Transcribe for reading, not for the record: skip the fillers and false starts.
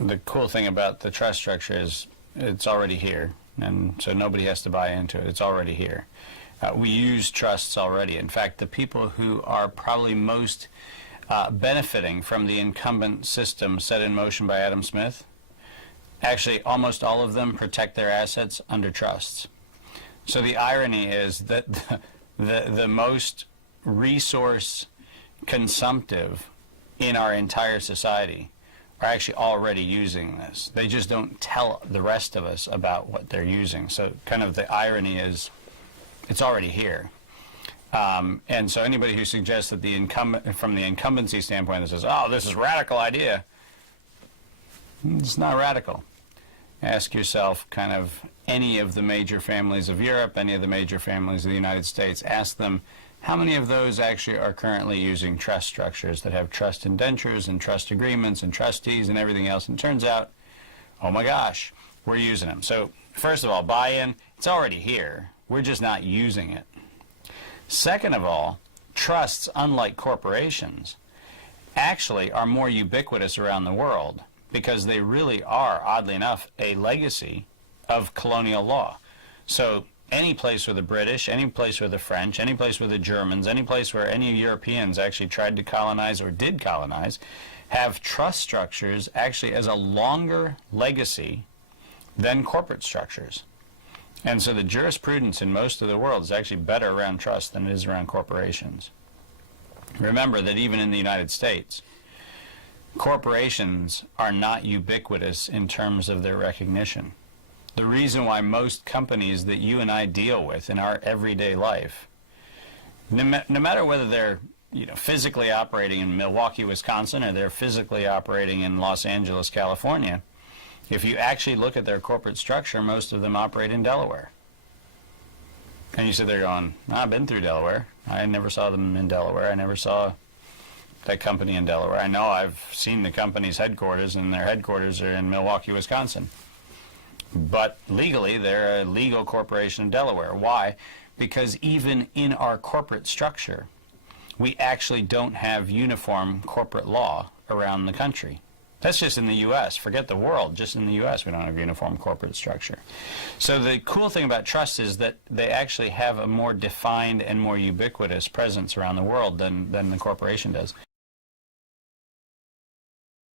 the cool thing about the trust structure is it's already here, and so nobody has to buy into it. It's already here. We use trusts already. In fact, the people who are probably most benefiting from the incumbent system set in motion by Adam Smith, actually almost all of them protect their assets under trusts. So the irony is that the most resource consumptive in our entire society are actually already using this. They just don't tell the rest of us about what they're using. So kind of the irony is it's already here. And so anybody who suggests that from the incumbency standpoint that says, oh, this is a radical idea, it's not radical. Ask yourself kind of any of the major families of Europe, any of the major families of the United States, ask them how many of those actually are currently using trust structures that have trust indentures and trust agreements and trustees and everything else. And it turns out, oh my gosh, we're using them. So first of all, buy-in, it's already here. We're just not using it. Second of all, trusts, unlike corporations, actually are more ubiquitous around the world because they really are, oddly enough, a legacy of colonial law. So any place where the British, any place where the French, any place where the Germans, any place where any Europeans actually tried to colonize or did colonize, have trust structures actually as a longer legacy than corporate structures. And so the jurisprudence in most of the world is actually better around trust than it is around corporations. Remember that even in the United States, corporations are not ubiquitous in terms of their recognition. The reason why most companies that you and I deal with in our everyday life, no matter whether they're physically operating in Milwaukee, Wisconsin, or they're physically operating in Los Angeles, California, if you actually look at their corporate structure, most of them operate in Delaware. And you sit there going, I've been through Delaware. I never saw them in Delaware. I never saw that company in Delaware. I know I've seen the company's headquarters, and their headquarters are in Milwaukee, Wisconsin. But legally, they're a legal corporation in Delaware. Why? Because even in our corporate structure, we actually don't have uniform corporate law around the country. That's just in the U.S. Forget the world. Just in the U.S. we don't have uniform corporate structure. So the cool thing about trusts is that they actually have a more defined and more ubiquitous presence around the world than the corporation does.